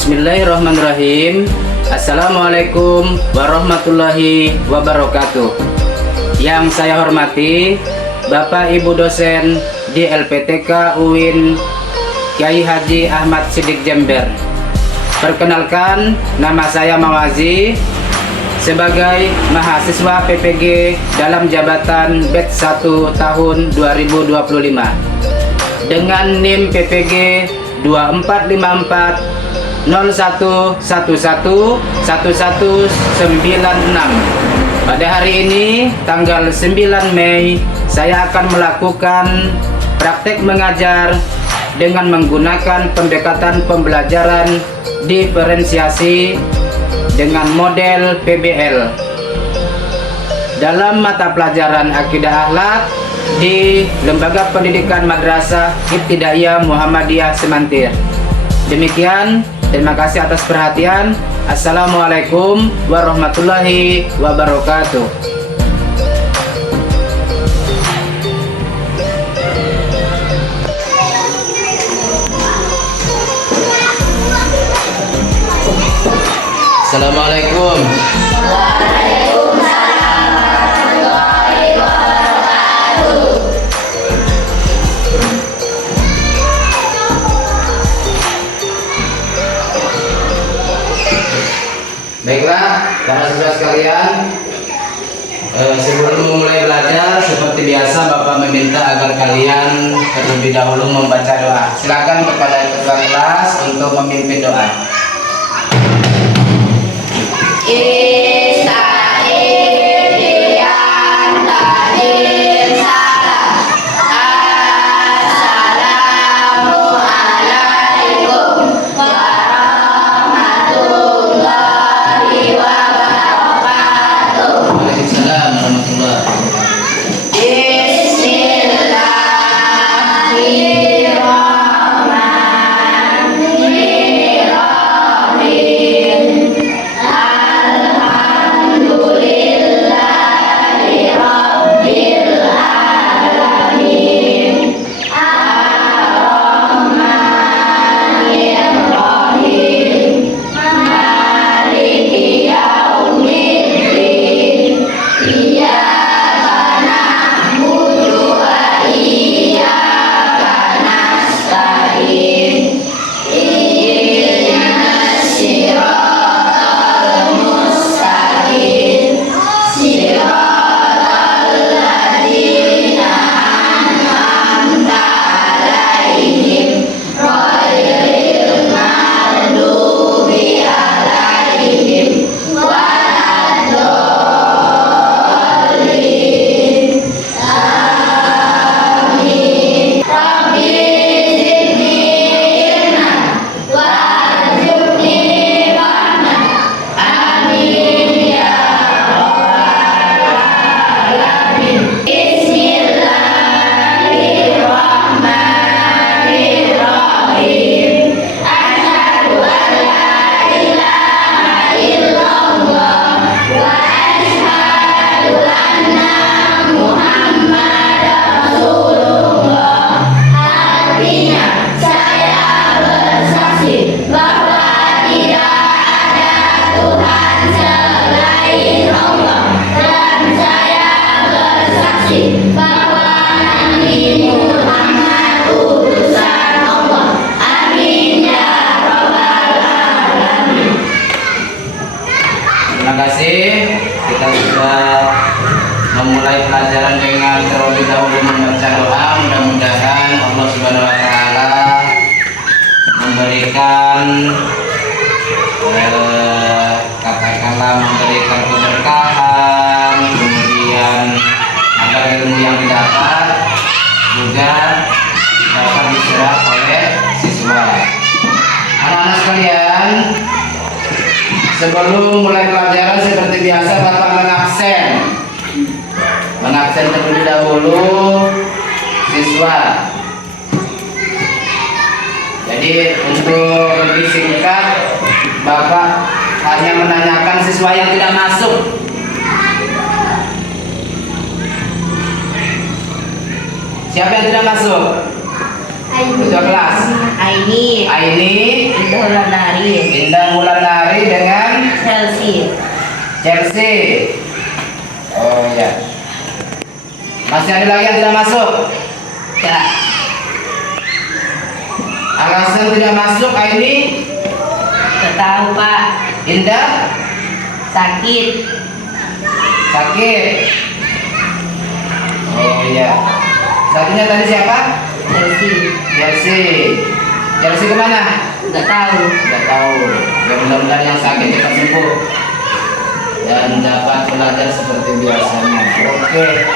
Bismillahirrahmanirrahim. Assalamualaikum warahmatullahi wabarakatuh. Yang saya hormati Bapak Ibu dosen di LPTK UIN Kiai Haji Ahmad Siddiq Jember. Perkenalkan, nama saya Mawazi sebagai mahasiswa PPG dalam jabatan batch 1 tahun 2025 dengan NIM PPG 2454 01111196. Pada hari ini tanggal 9 Mei saya akan melakukan praktek mengajar dengan menggunakan pendekatan pembelajaran diferensiasi dengan model PBL dalam mata pelajaran Akidah Akhlak di Lembaga Pendidikan Madrasah Ibtidaiyah Muhammadiyah Semantir. Demikian, terima kasih atas perhatian. Assalamualaikum warahmatullahi wabarakatuh. Assalamualaikum. Waalaikumsalam warahmatullahi wabarakatuh. Baiklah, para siswa sekalian, sebelum memulai belajar, seperti biasa Bapak meminta agar kalian terlebih dahulu membaca doa. Silakan kepada ketua kelas untuk memimpin doa. Terima kasih. Kita sudah memulai pelajaran dengan terlebih dahulu membaca doa. Mudah-mudahan Allah Subhanahu wa taala memberikan memberikan keberkahan, kemudian agar ilmu yang didapat juga dapat diserap oleh siswa. Anak-anak sekalian, sebelum mulai pelajaran seperti biasa Bapak mengabsen terlebih dahulu siswa. Jadi untuk lebih singkat, Bapak hanya menanyakan siswa yang tidak masuk. Siapa yang tidak masuk? Ketua kelas. Aini. Indah Wulandari. Chelsea. Oh ya. Masih ada lagi yang tidak masuk? Ya. Alasan tidak masuk ini Nggak tahu Pak. Indah Sakit. sakit. Oh iya. Sakitnya tadi siapa? Chelsea. Chelsea. Chelsea kemana? Nggak tahu. Tidak tahu. Ya mudah-mudahan yang sakit cepat sembuh dan dapat belajar seperti biasanya. Oke.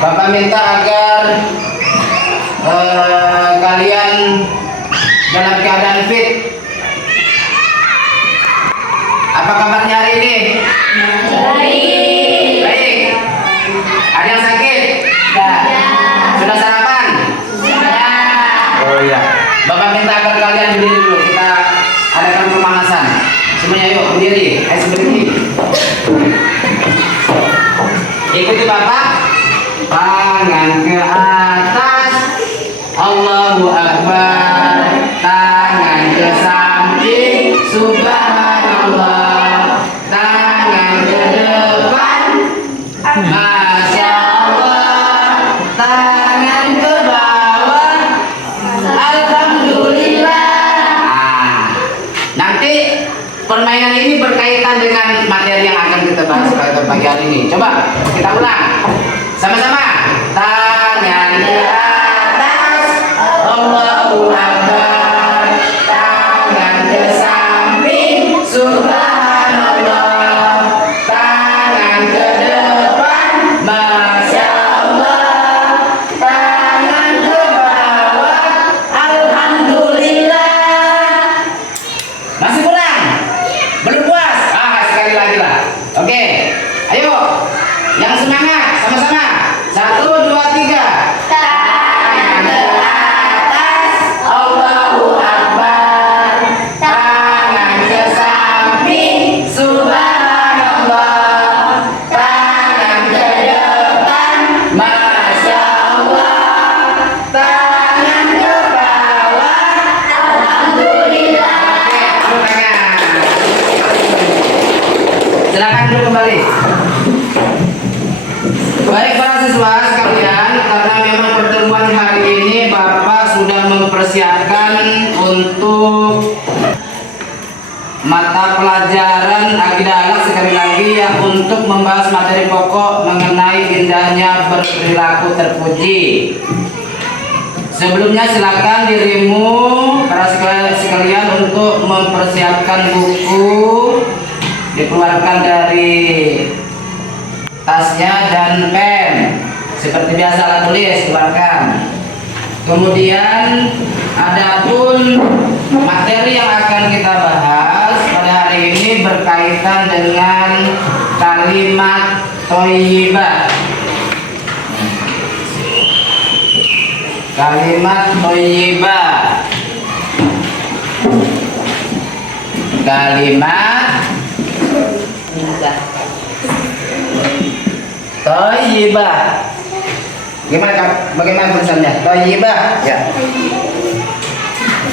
Bapak minta agar kalian dalam keadaan fit. Apa kabarnya hari ini? Baik. Baik. Ada yang sakit? Ya. Sudah sarapan? Sudah. Oh iya. Bapak minta agar kalian berdiri dulu. Kita adakan pemanasan. Semuanya yuk berdiri. Ayo berdiri. Ikuti Bapak. Tangan ke atas. Allahu Akbar. Tangan ke samping. Subhanallah. Tangan ke depan. Masya Allah. Tangan ke bawah. Alhamdulillah. Nanti permainan ini berkaitan dengan materi yang akan kita bahas pada pagi hari ini. Coba kita ulang sama-sama. Tangan ke atas. Allahu Akbar. Tangan ke samping. Subhanallah. Tangan ke depan. Masya Allah. Tangan ke bawah. Alhamdulillah. Masih kurang? Belum puas? Sekali lagi lah. Oke. Ayo. Yang semangat sama-sama. 1, 2, 3. Tangan ke atas. Allahu Akbar. Tangan ke samping. Subhanallah. Tangan ke depan. Masya Allah. Tangan ke bawah. Alhamdulillah. Oke, tepuk tangan. Silakan duduk kembali. Baik para siswa sekalian, karena memang pertemuan hari ini Bapak sudah mempersiapkan untuk mata pelajaran akidah akhlak sekali lagi yang untuk membahas materi pokok mengenai indahnya berperilaku terpuji. Sebelumnya silakan dirimu para sekalian untuk mempersiapkan buku, dikeluarkan dari tasnya dan pen seperti biasa alat tulis keluarkan. Kemudian adapun materi yang akan kita bahas pada hari ini berkaitan dengan kalimat thayyibah. Kalimat thayyibah. Kalimat thayyibah. Bagaimana tulisannya? Thayyibah. Ya.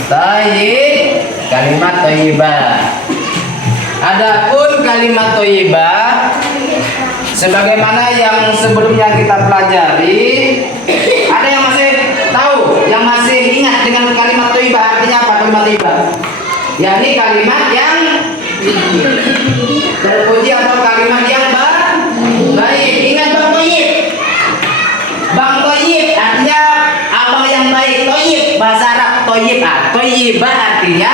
Thayyib, kalimat thayyibah. Adapun kalimat thayyibah sebagaimana yang sebelumnya kita pelajari, ada yang masih tahu, yang masih ingat dengan kalimat thayyibah artinya apa? Kalimat thayyibah yakni kalimat yang terpuji atau kalimat yang baik. Ingat Bang Thayyib. Bang Thayyib artinya abang yang baik. Thayyib bahasa Arab thayyib. Thayyibah artinya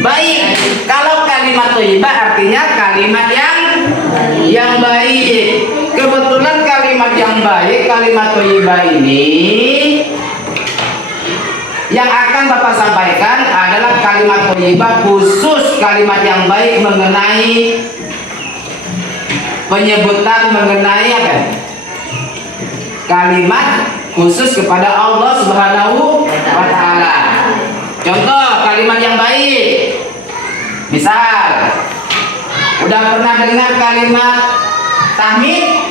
baik. Kalau kalimat thayyibah artinya kalimat yang baik. Kebetulan kalimat yang baik, kalimat thayyibah ini yang akan Bapak sampaikan adalah kalimat thayyibah, khusus kalimat yang baik mengenai penyebutan mengenai apa? Kalimat khusus kepada Allah Subhanahu wa taala. Contoh kalimat yang baik. Misal, udah pernah dengar kalimat tahmid?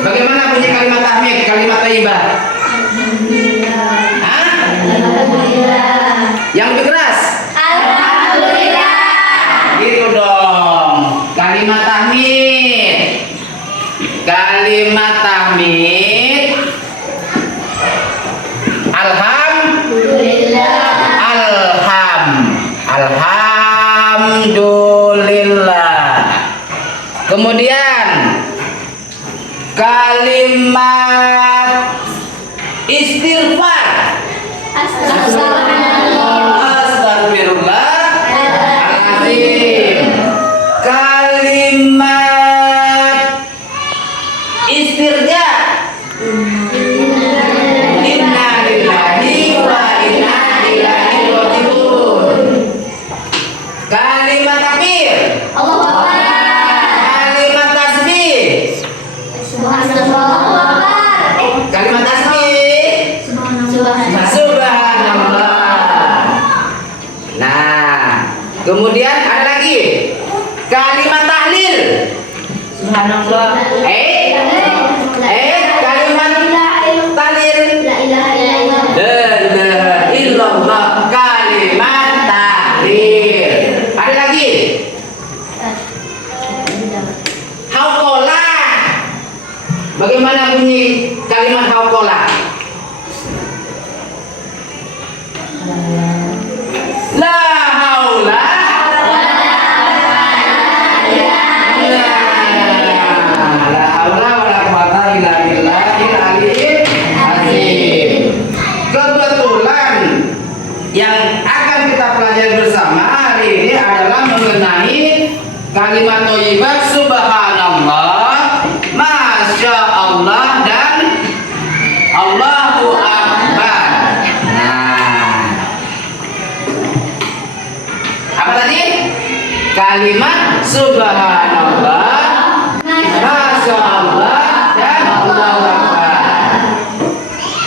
Bagaimana bunyi kalimat tahmid, kalimat thayyibah? Hah? Alhamdulillah. Yang lebih keras? Alhamdulillah. Gitu dong. Alhamdulillah. Kemudian kalimat istighfar. Astagfirullahaladzim. Kalimat istirja. Inna lillahi wa inna ilaihi raji'un. Kalimat takbir. Kalimat tasbih. Kalimat tasbih. Subhanallah. Nah, kemudian ada lagi kalimat tahlil. Subhanallah. Kalimat tahlil. La ilaha illallah. Kalimat tahlil. Ada lagi hauqalah. Bagaimana bunyi kalimat hauqalah? La haula la haula wala quwata illa billahil aliyyil azim. Kebetulan yang akan kita pelajari bersama hari ini adalah mengenai kalimat thayyibah subhanallah, masya Allah, dan Allahu akbar. Nah, apa tadi? Kalimat subhanallah, masya Allah, dan Allahu akbar.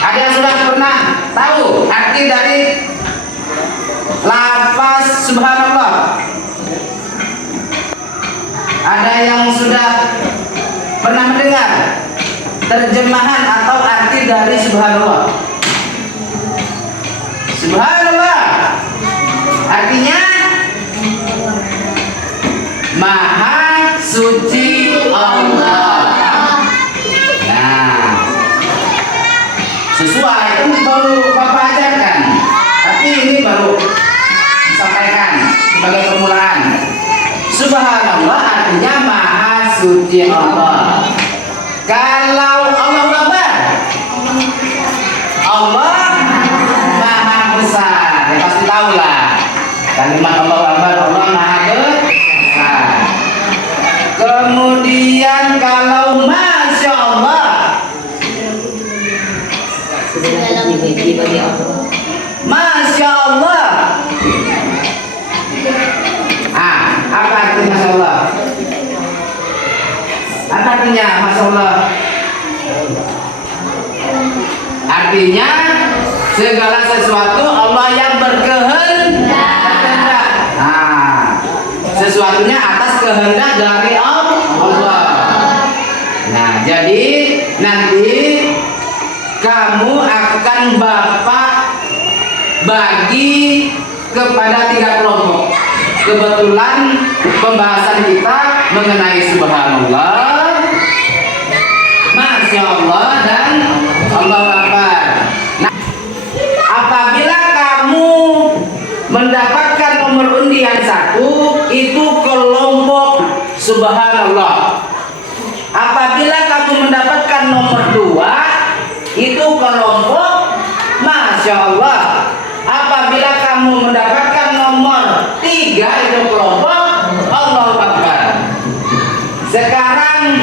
Ada yang sudah pernah tahu arti dari lafaz subhanallah? Ada yang sudah pernah mendengar terjemahan atau arti dari subhanallah? Subhanallah artinya maha suci Allah. Nah, sesuai itu baru Bapak ajarkan, tapi ini baru disampaikan sebagai permulaan. Subhanallah artinya maha suci Allah. Kalau Allah Akbar, Allah maha besar. Ya pasti tahu lah. Kalimat Allah Akbar, Allah maha besar. Kemudian kalau masya Allah, masya Allah. Apa artinya masya Allah? Apa artinya masya Allah? Artinya segala sesuatu Allah yang berkehendak. Nah, sesuatunya atas kehendak dari Allah. Nah, jadi nanti kamu akan Bapak bagi kepada 3 kelompok. Kebetulan pembahasan kita mengenai subhanallah, masya Allah, dan Allahu Akbar. Nah, apabila kamu mendapatkan nomor undian 1, itu kelompok subhanallah. Apabila kamu mendapatkan nomor 2, itu kelompok masya Allah. Apabila kamu mendapatkan nomor 3, itu kelompok Allahu Akbar. Sekarang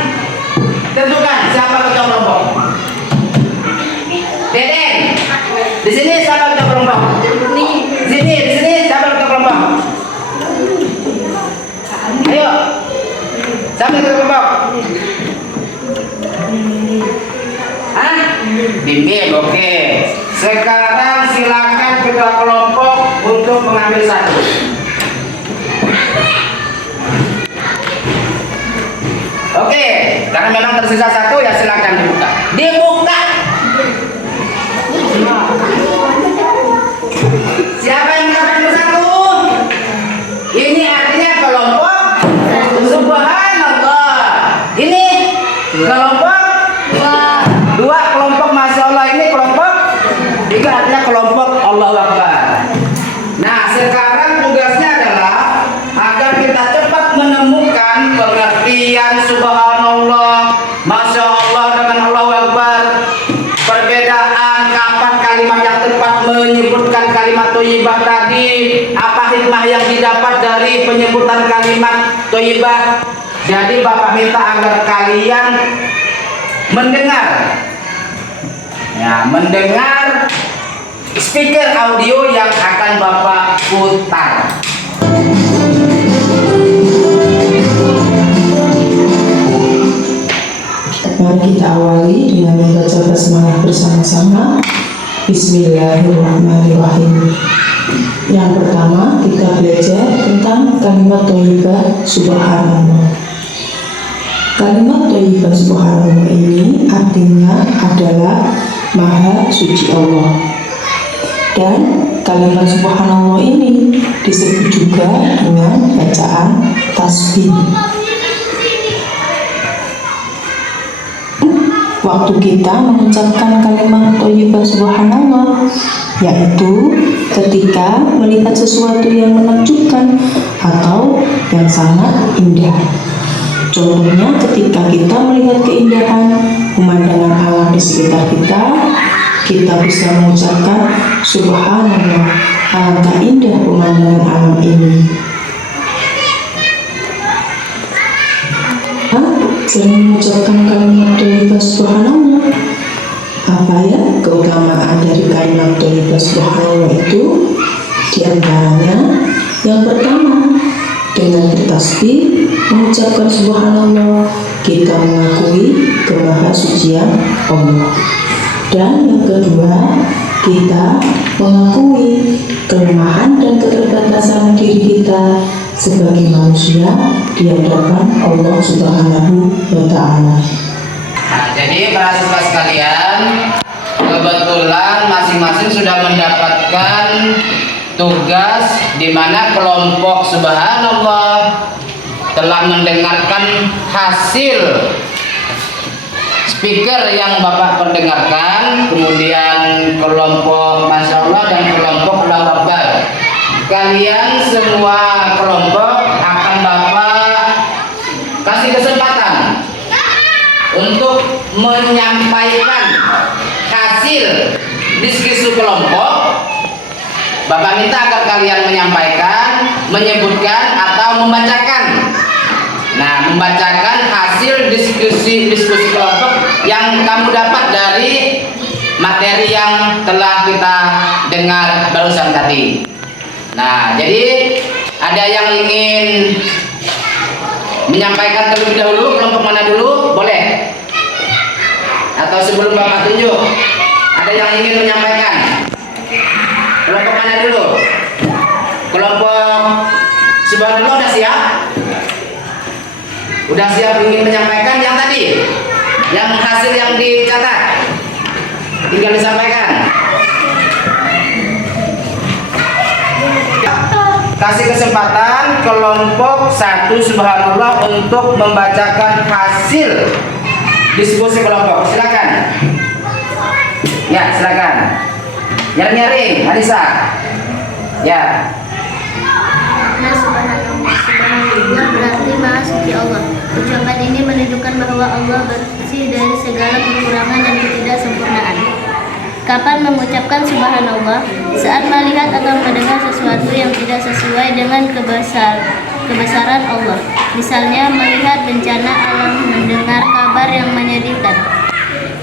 tentukan siapa ketua kelompok. Deden, di sini siapa ketua kelompok? Di sini siapa ketua kelompok? Ayo, siapa ketua kelompok? Bimbing, oke. Sekarang silakan ketua kelompok untuk mengambil 1. Oke, karena memang tersisa 1, ya silakan dibuka. Dibuka. Siapa yang mengambil 1? Ini artinya kelompok subhanallah. Ini kelompok 2, kelompok masya Allah. Ini kelompok 3, artinya kelompok Allahu Akbar. Nah, sekarang tugasnya adalah agar hikmah yang didapat dari penyebutan kalimat thayyibah. Jadi Bapak minta agar kalian mendengar, ya, mendengar speaker audio yang akan Bapak putar. Mari kita awali dengan membaca basmalah bersama-sama. Bismillahirrahmanirrahim. Yang pertama kita belajar tentang kalimat thayyibah subhanallah. Kalimat thayyibah subhanallah ini artinya adalah Maha Suci Allah. Dan kalimat subhanallah ini disebut juga dengan bacaan tasbih. Waktu kita mengucapkan kalimat thayyibah subhanallah, yaitu ketika melihat sesuatu yang menakjubkan atau yang sangat indah. Contohnya ketika kita melihat keindahan pemandangan alam di sekitar kita, kita bisa mengucapkan subhanallah, alangkah indah pemandangan alam ini. Sering mengucapkan kalimat thayyibah subhanallah. Apa ya keutamaan dari kalimat thayyibah subhanallah itu? Di antaranya, yang pertama, dengan bertasbih mengucapkan subhanallah, kita mengakui kemahasucian Allah. Dan yang kedua, kita mengakui kelemahan dan keterbatasan diri kita sebagai manusia di hadapan Allah Subhanahu wa Ta'ala. Nah, jadi para siswa sekalian, kebetulan masing-masing sudah mendapatkan tugas di mana kelompok subhanallah telah mendengarkan hasil speaker yang Bapak perdengarkan, kemudian kelompok Masya Allah dan kelompok Allahu Akbar. Kalian semua kelompok akan Bapak kasih kesempatan untuk menyampaikan hasil diskusi kelompok. Bapak minta agar kalian menyampaikan, menyebutkan atau membacakan. Nah, membacakan hasil diskusi kelompok yang kamu dapat dari materi yang telah kita dengar barusan tadi. Nah, jadi ada yang ingin menyampaikan terlebih dahulu, kelompok mana dulu? Boleh? Atau sebelum Bapak tunjuk, ada yang ingin menyampaikan? Kelompok mana dulu? Kelompok subhanallah udah siap? Udah siap ingin menyampaikan yang tadi? Yang hasil yang dicatat? Tinggal disampaikan. Kasih kesempatan kelompok 1 subhanallah untuk membacakan hasil diskusi kelompok. Silakan. Ya, silakan. Nyaring-nyaring, Anissa. Ya. Nah, subhanallah berarti Maha Suci Allah. Ucapan ini menunjukkan bahwa Allah bersih dari segala kekurangan dan ketidaksempurnaan. Kapan mengucapkan subhanallah? Saat melihat atau mendengar sesuatu yang tidak sesuai dengan kebesaran Allah. Misalnya melihat bencana alam, mendengar kabar yang menyedihkan.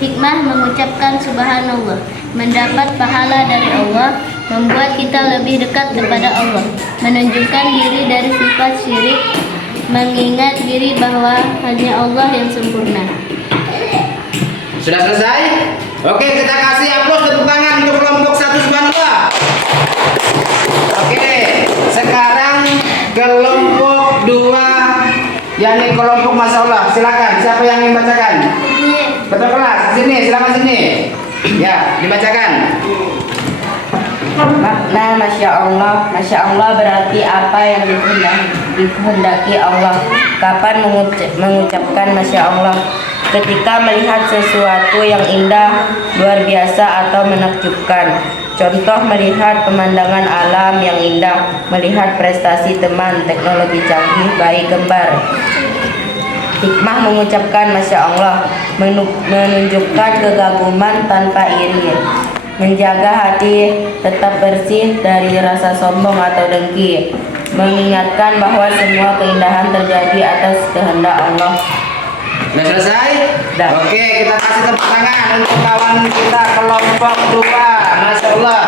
Hikmah mengucapkan subhanallah: mendapat pahala dari Allah, membuat kita lebih dekat kepada Allah, menunjukkan diri dari sifat syirik, mengingat diri bahwa hanya Allah yang sempurna. Sudah selesai? Oke, kita kasih aplaus tepuk tangan untuk kelompok 1 subhanallah. Oke, sekarang kelompok 2, yakni kelompok Masya Allah. Silakan, siapa yang ingin bacakan? Ketua kelas, sini, silakan sini. Ya, dibacakan. Makna Masya Allah berarti apa yang dikehendaki Allah. Kapan mengucapkan Masya Allah? Ketika melihat sesuatu yang indah, luar biasa atau menakjubkan. Contoh melihat pemandangan alam yang indah, melihat prestasi teman, teknologi canggih, bayi kembar. Hikmah mengucapkan Masya Allah, menunjukkan kekaguman tanpa iri. menjaga hati tetap bersih dari rasa sombong atau dengki, mengingatkan bahwa semua keindahan terjadi atas kehendak Allah. Sudah selesai? Sudah. Oke, kita kasih tepuk tangan untuk kawan kita kelompok 2. Masya Allah.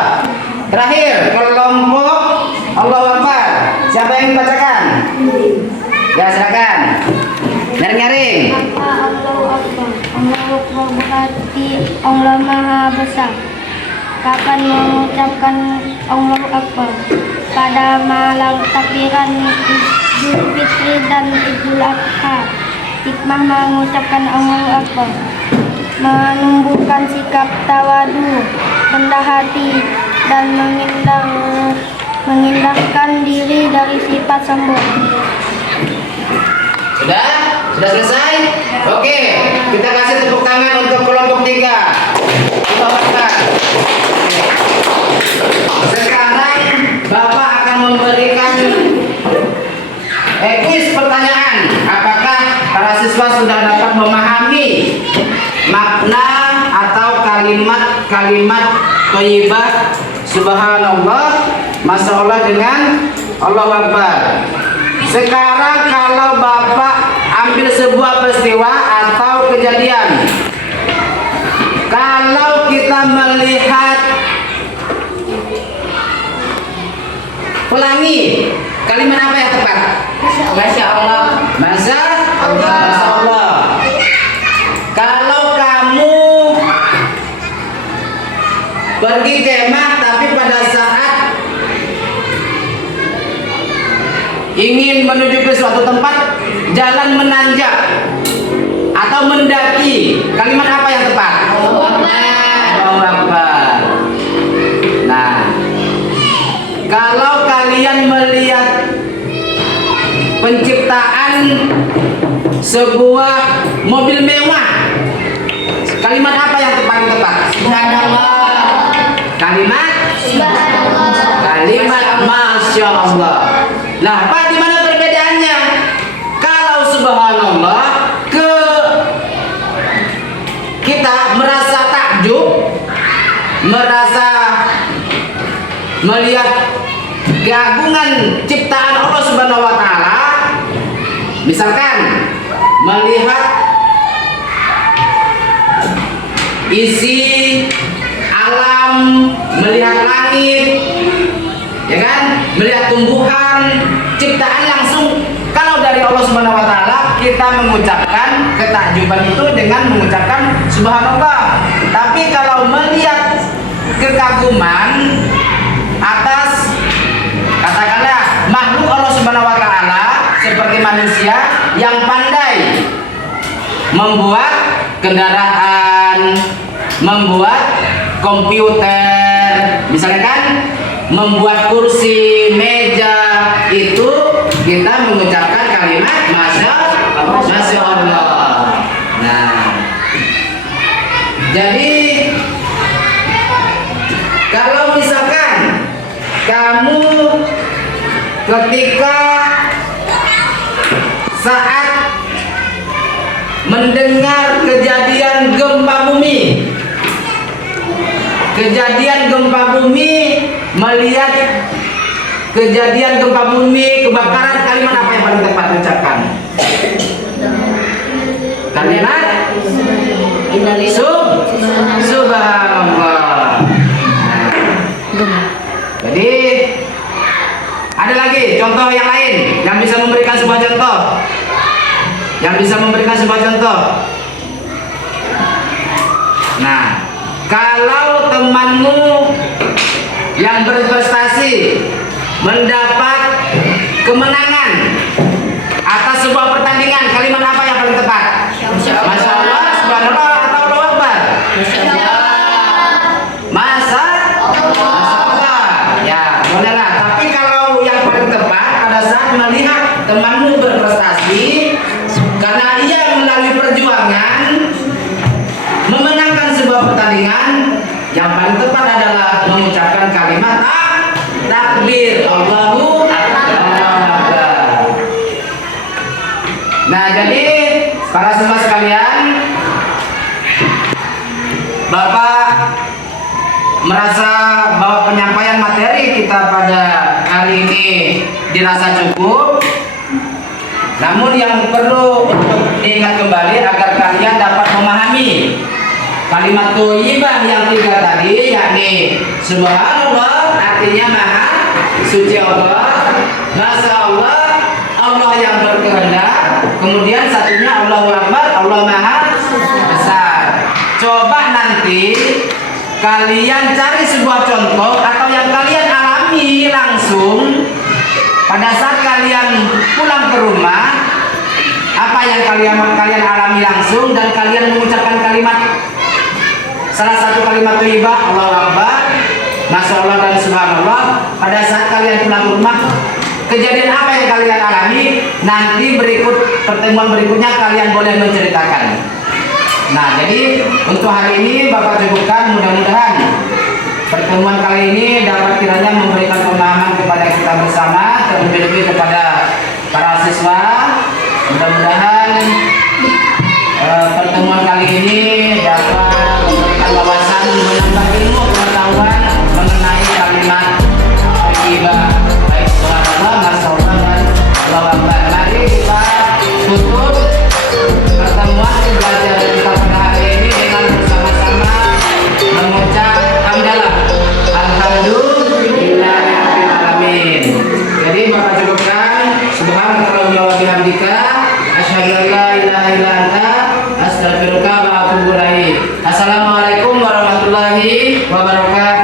Terakhir, kelompok Allahu Akbar. Siapa yang dibacakan? Ya, silakan. Nyaring-nyaring. Allahu Akbar. Allahu Akbar berarti Allah Maha Besar. Kapan mengucapkan Allahu Akbar? Pada malam takbiran Idul Fitri dan Idul Adha. Hikmah mengucapkan Allahu Akbar menumbuhkan sikap tawadu, rendah hati, dan mengindahkan diri dari sifat sombong. Sudah? Sudah selesai? Oke, kita kasih tepuk tangan untuk kelompok 3. Allahu Akbar. Sekarang Bapak akan memberikan kuis pertanyaan. Apakah para siswa sudah dapat memahami makna atau kalimat-kalimat thayyibah subhanallah, masya Allah dengan Allahu Akbar. Sekarang kalau Bapak ambil sebuah peristiwa atau kejadian, kalau kita melihat pelangi, kalimat apa yang tepat? Masya Allah. Masya Allah. Masya Allah. Kalau kamu pergi kemah tapi pada saat ingin menuju ke suatu tempat jalan menanjak atau mendaki, kalimat apa yang tepat? Allahu Akbar. Nah, kalau kalian melihat penciptaan sebuah mobil mewah, kalimat apa yang paling tepat? Subhanallah. Kalimat Subhanallah. kalimat Masya Allah. Nah, Pak, di mana perbedaannya? Kalau subhanallah kita merasa takjub, merasa melihat keagungan ciptaan Allah Subhanahu wa taala. Misalkan melihat isi alam, melihat langit, ya kan? Melihat tumbuhan, ciptaan langsung. Kalau dari Allah Subhanahu wa taala, kita mengucapkan ketakjuban itu dengan mengucapkan subhanallah. Tapi kalau melihat kekaguman atas katakanlah makhluk Allah Subhanahu wa taala seperti manusia yang pandai membuat kendaraan, membuat komputer, misalnya kan, membuat kursi, meja, itu kita mengucapkan kalimat Masya Allah. Nah, jadi kalau misalkan kamu ketika saat mendengar kejadian gempa bumi, melihat kejadian gempa bumi, kebakaran, kalimat apa yang paling tepat diucapkan? Kalimat subhanallah. Jadi ada lagi contoh yang lain yang bisa memberikan sebuah contoh. Nah, kalau temanmu yang berprestasi mendapat kemenangan atas sebuah pertandingan, kalimat apa yang paling tepat? Masya Allah, subhanallah, atau Allahu Akbar? Masya Allah. Masya Allah. Ya, bolehlah. Tapi kalau yang paling tepat pada saat melihat temanmu berprestasi karena ia melalui perjuangan memenangkan sebuah pertandingan, yang paling tepat adalah mengucapkan kalimat takbir, Allahu Akbar. Nah, jadi para siswa sekalian, Bapak dirasa cukup. Namun yang perlu untuk diingat kembali agar kalian dapat memahami kalimat thayyibah yang 3 tadi, yakni subhanallah artinya maha suci Allah, masya Allah, Allah yang berkehendak, kemudian satunya Allahu Akbar, Allah maha besar. Coba nanti kalian cari sebuah contoh atau yang kalian alami langsung pada saat kalian pulang ke rumah, apa yang kalian alami langsung dan kalian mengucapkan kalimat, salah satu kalimat thayyibah Allahu Akbar, masya Allah dan subhanallah. Pada saat kalian pulang ke rumah, kejadian apa yang kalian alami? Nanti pertemuan berikutnya kalian boleh menceritakan. Nah, jadi untuk hari ini Bapak cukupkan. Mudah-mudahan pertemuan kali ini dapat kiranya memberikan pemahaman kepada kita bersama, terlebih-lebih kepada para siswa. Mudah-mudahan pertemuan kali ini dapat memberikan wawasan, menambah ilmu pengetahuan mengenai kalimat thayyibah, baik subhanallah, masyaallah dan Allahu Akbar. Mari kita tutup pertemuan belajar kita pada hari ini dengan bersama-sama mengucap hamdalah alhamdulillahirabbil alamin. Jadi Bapak cukupkan. Subhanallah wa bihamdika asyhadu an la ilaha illa anta astaghfiruka wa atubu ilaik. Assalamualaikum warahmatullahi wabarakatuh.